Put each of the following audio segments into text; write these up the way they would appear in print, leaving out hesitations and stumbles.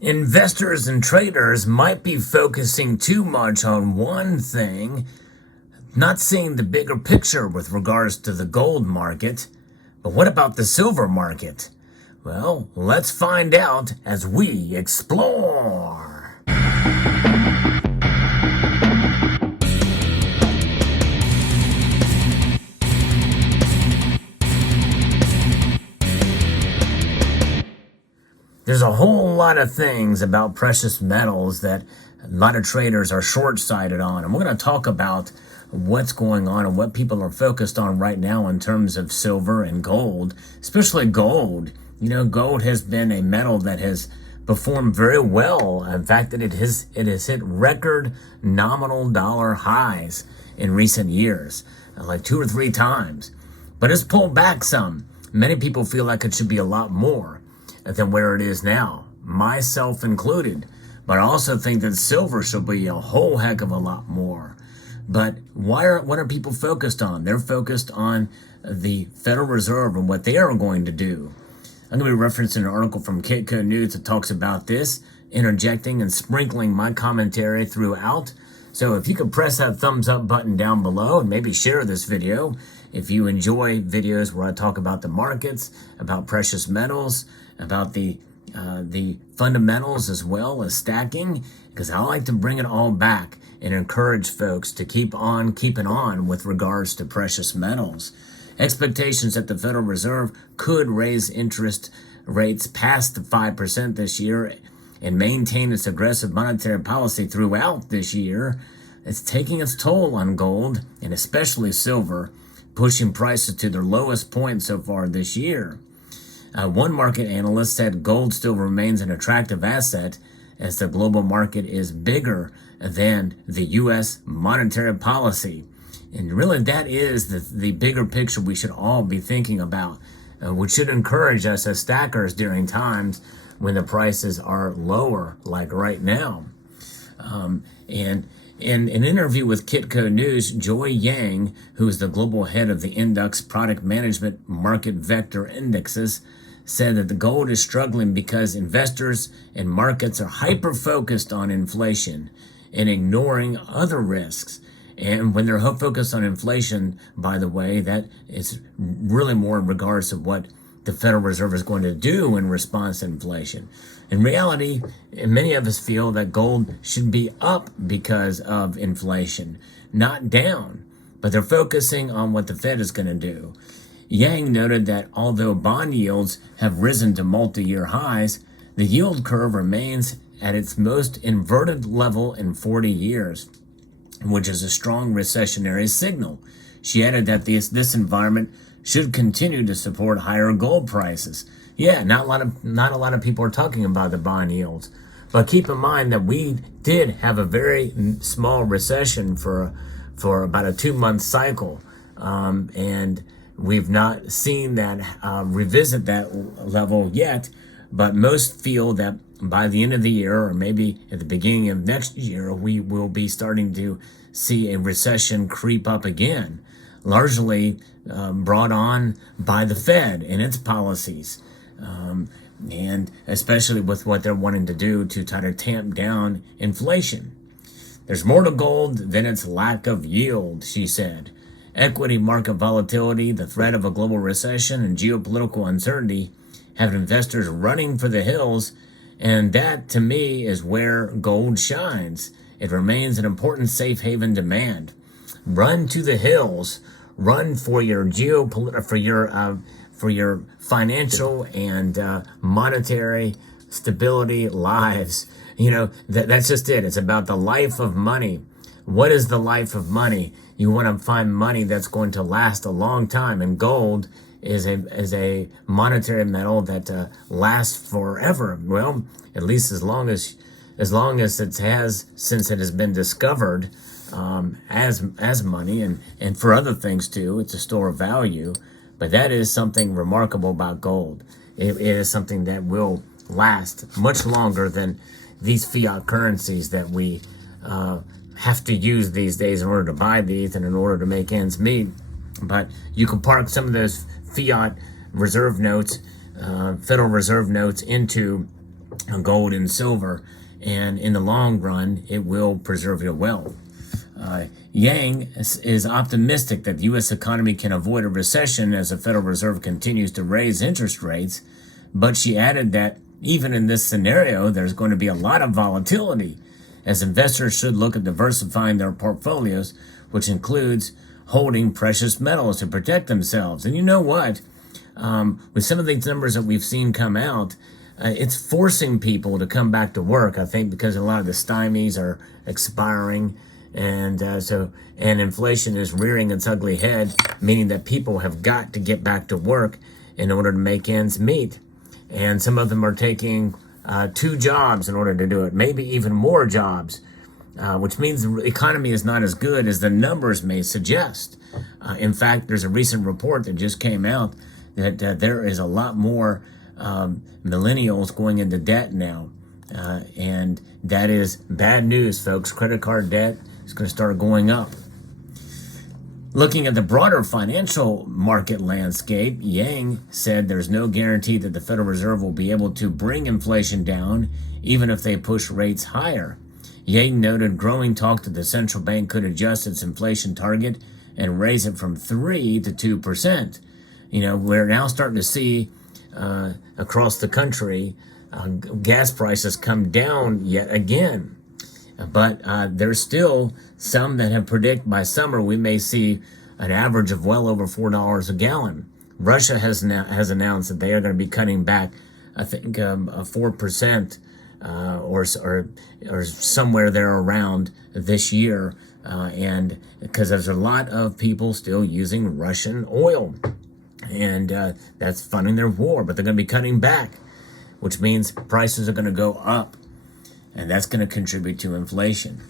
Investors and traders might be focusing too much on one thing, not seeing the bigger picture with regards to the gold market. But what about the silver market? Well, let's find out as we explore. There's a whole lot of things about precious metals that a lot of traders are short-sighted on. And we're going to talk about what's going on and what people are focused on right now in terms of silver and gold, especially gold. You know, gold has been a metal that has performed very well. In fact, that it has hit record nominal dollar highs in recent years, like 2 or 3 times. But it's pulled back some. Many people feel like it should be a lot more than where it is now, myself included. But I also think that silver should be a whole heck of a lot more. But what are people focused on? They're focused on the Federal Reserve and what they are going to do. I'm going to be referencing an article from Kitco News that talks about this, interjecting and sprinkling my commentary throughout. So if you could press that thumbs up button down below and maybe share this video if you enjoy videos where I talk about the markets, about precious metals, about the fundamentals as well as stacking, because I like to bring it all back and encourage folks to keep on keeping on with regards to precious metals. Expectations that the Federal Reserve could raise interest rates past the 5% this year and maintain its aggressive monetary policy throughout this year. It's taking its toll on gold and especially silver, pushing prices to their lowest point so far this year. One market analyst said gold still remains an attractive asset as the global market is bigger than the U.S. monetary policy. And really, that is the bigger picture we should all be thinking about, which should encourage us as stackers during times when the prices are lower, like right now. And in an interview with Kitco News, Joy Yang, who is the global head of the Index Product Management Market Vector Indexes, said that the gold is struggling because investors and markets are hyper-focused on inflation and ignoring other risks. And when they're focused on inflation, by the way, that is really more in regards to what the Federal Reserve is going to do in response to inflation. In reality, many of us feel that gold should be up because of inflation, not down. But they're focusing on what the Fed is going to do. Yang noted that although bond yields have risen to multi-year highs, the yield curve remains at its most inverted level in 40 years, which is a strong recessionary signal. She added that this environment should continue to support higher gold prices. Yeah, not a lot of people are talking about the bond yields, but keep in mind that we did have a very small recession for about a 2-month cycle, and we've not seen that revisit that level yet. But most feel that by the end of the year, or maybe at the beginning of next year, we will be starting to see a recession creep up again, largely brought on by the Fed and its policies, and especially with what they're wanting to do to try to tamp down inflation. There's more to gold than its lack of yield, she said. Equity market volatility, the threat of a global recession, and geopolitical uncertainty have investors running for the hills, and that, to me, is where gold shines. It remains an important safe haven demand. Run to the hills. Run for your for your financial and monetary stability lives. You know, that's just it. It's about the life of money. What is the life of money? You want to find money that's going to last a long time, and gold is a monetary metal that lasts forever. Well, at least as long as it has, since it has been discovered as money, and for other things too. It's a store of value, but that is something remarkable about gold. It is something that will last much longer than these fiat currencies that we have to use these days in order to buy these and in order to make ends meet. But you can park some of those fiat reserve notes, Federal Reserve notes, into gold and silver, and in the long run, it will preserve your wealth. Yang is optimistic that the U.S. economy can avoid a recession as the Federal Reserve continues to raise interest rates, but she added that even in this scenario, there's going to be a lot of volatility, as investors should look at diversifying their portfolios, which includes holding precious metals to protect themselves. And you know what? With some of these numbers that we've seen come out, it's forcing people to come back to work, I think, because a lot of the stymies are expiring. And inflation is rearing its ugly head, meaning that people have got to get back to work in order to make ends meet. And some of them are taking 2 jobs in order to do it, maybe even more jobs, which means the economy is not as good as the numbers may suggest. In fact, there's a recent report that just came out that there is a lot more millennials going into debt now. And that is bad news, folks. Credit card debt is going to start going up. Looking at the broader financial market landscape, Yang said there's no guarantee that the Federal Reserve will be able to bring inflation down, even if they push rates higher. Yang noted growing talk that the central bank could adjust its inflation target and raise it from 3 to 2%. You know, we're now starting to see across the country gas prices come down yet again. But there's still some that have predicted by summer we may see an average of well over $4 a gallon. Russia has announced that they are going to be cutting back, I think, 4% or somewhere there around this year, and because there's a lot of people still using Russian oil, and that's funding their war. But they're going to be cutting back, which means prices are going to go up. And that's going to contribute to inflation.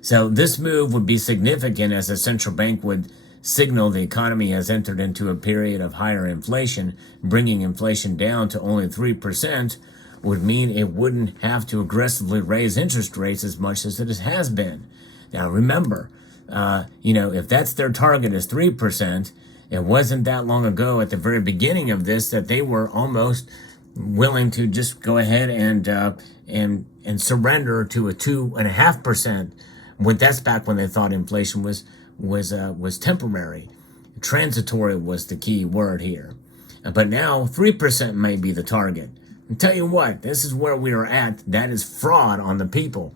So this move would be significant as the central bank would signal the economy has entered into a period of higher inflation. Bringing inflation down to only 3% would mean it wouldn't have to aggressively raise interest rates as much as it has been. Now remember, if that's their target is 3%, it wasn't that long ago at the very beginning of this that they were almost willing to just go ahead and surrender to a 2.5%. When that's back when they thought inflation was temporary. Transitory was the key word here. But now 3% may be the target. And tell you what, this is where we are at. That is fraud on the people.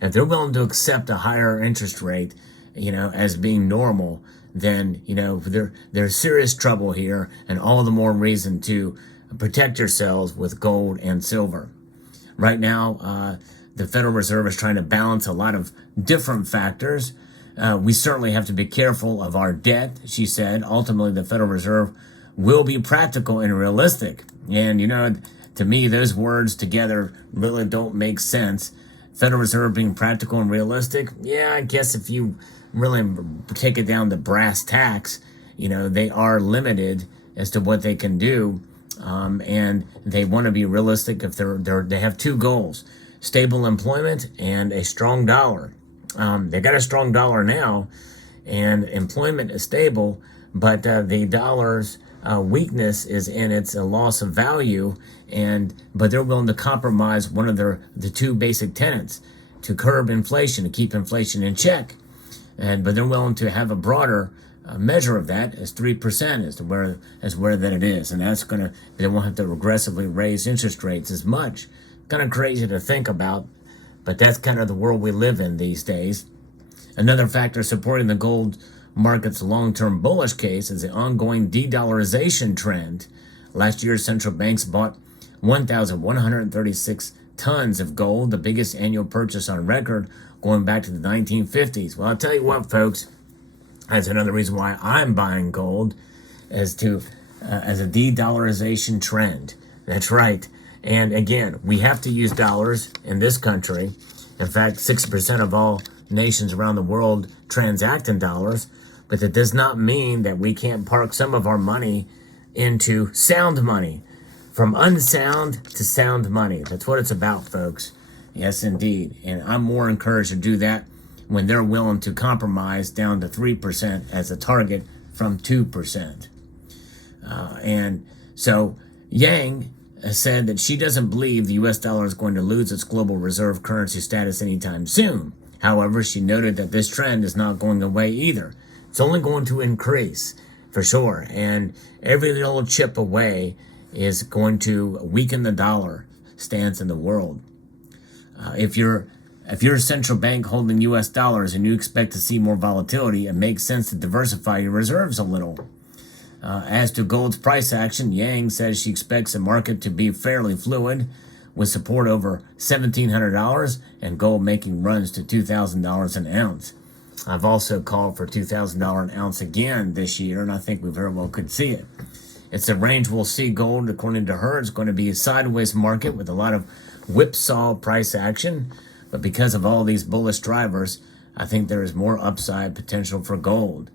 If they're willing to accept a higher interest rate, as being normal, then there's serious trouble here, and all the more reason to protect yourselves with gold and silver. Right now, the Federal Reserve is trying to balance a lot of different factors. We certainly have to be careful of our debt, she said. Ultimately, the Federal Reserve will be practical and realistic. And, to me, those words together really don't make sense. Federal Reserve being practical and realistic, yeah, I guess if you really take it down to brass tacks, they are limited as to what they can do. And they want to be realistic if they have 2 goals: stable employment and a strong dollar. They got a strong dollar now, and employment is stable, but the dollar's weakness is in its loss of value, but they're willing to compromise one of the 2 basic tenets to curb inflation, to keep inflation in check, but they're willing to have a broader measure of that as 3% as where that it is, and they won't have to aggressively raise interest rates as much. Kind of crazy to think about, but that's kind of the world we live in these days. Another factor supporting the gold market's long-term bullish case is the ongoing de-dollarization trend. Last year, central banks bought 1,136 tons of gold, the biggest annual purchase on record going back to the 1950s. Well, I'll tell you what, folks. That's another reason why I'm buying gold, as a de-dollarization trend. That's right. And again, we have to use dollars in this country. In fact, 6% of all nations around the world transact in dollars. But that does not mean that we can't park some of our money into sound money. From unsound to sound money. That's what it's about, folks. Yes, indeed. And I'm more encouraged to do that when they're willing to compromise down to 3% as a target from 2%. And so Yang said that she doesn't believe the US dollar is going to lose its global reserve currency status anytime soon. However, she noted that this trend is not going away either. It's only going to increase for sure. And every little chip away is going to weaken the dollar stance in the world. If you're a central bank holding US dollars and you expect to see more volatility, it makes sense to diversify your reserves a little. As to gold's price action, Yang says she expects the market to be fairly fluid, with support over $1,700 and gold making runs to $2,000 an ounce. I've also called for $2,000 an ounce again this year, and I think we very well could see it. It's a range we'll see gold, according to her. It's going to be a sideways market with a lot of whipsaw price action, but because of all these bullish drivers, I think there is more upside potential for gold.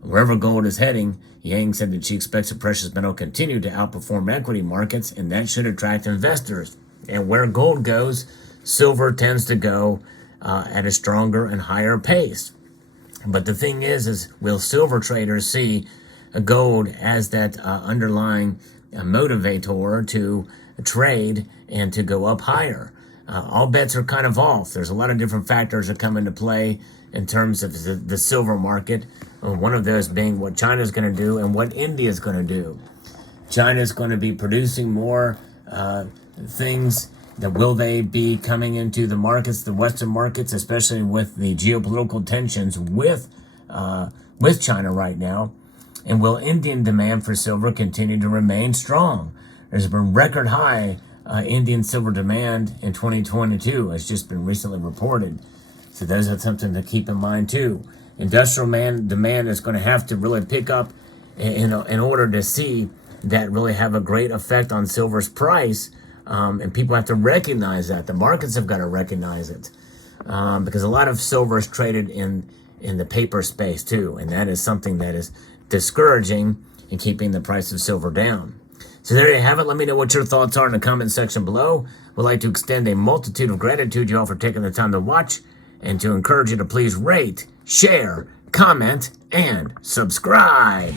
Wherever gold is heading, Yang said that she expects the precious metal to continue to outperform equity markets, and that should attract investors. And where gold goes, silver tends to go at a stronger and higher pace. But the thing is will silver traders see gold as that underlying motivator to trade and to go up higher? All bets are kind of off. There's a lot of different factors that come into play in terms of the silver market. One of those being what China's going to do and what India's going to do. China's going to be producing more things. That will they be coming into the markets, the Western markets, especially with the geopolitical tensions with China right now? And will Indian demand for silver continue to remain strong? There's been record high Indian silver demand in 2022, has just been recently reported. So those are something to keep in mind too. Industrial demand is going to have to really pick up in order to see that really have a great effect on silver's price. And people have to recognize that. The markets have got to recognize it. Because a lot of silver is traded in the paper space too. And that is something that is discouraging in keeping the price of silver down. So there you have it. Let me know what your thoughts are in the comment section below. We'd like to extend a multitude of gratitude to you all for taking the time to watch, and to encourage you to please rate, share, comment, and subscribe.